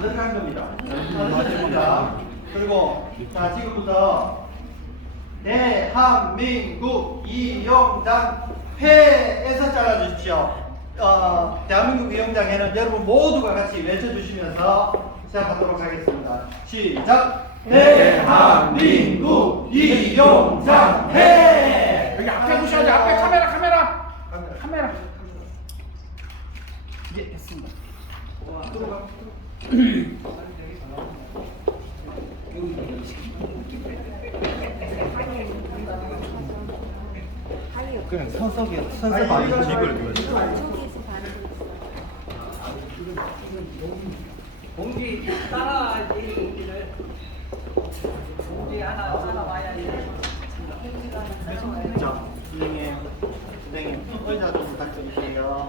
들어간 겁니다. 맞습니다. 그리고 자 지금부터 대한민국 이용장 회에서 잘라주십시오. 대한민국 이용장에는 여러분 모두가 같이 외쳐주시면서 시작하도록 하겠습니다. 시작! 대한민국 이용장 회! 여기 앞에 보셔야지. 앞에 카메라. 예, 됐습니다. 그냥 선서 많이 집을 공기 따라야지 공기를 공기 하나 와야지. 자, 선생님 의자 좀 부탁드릴게요.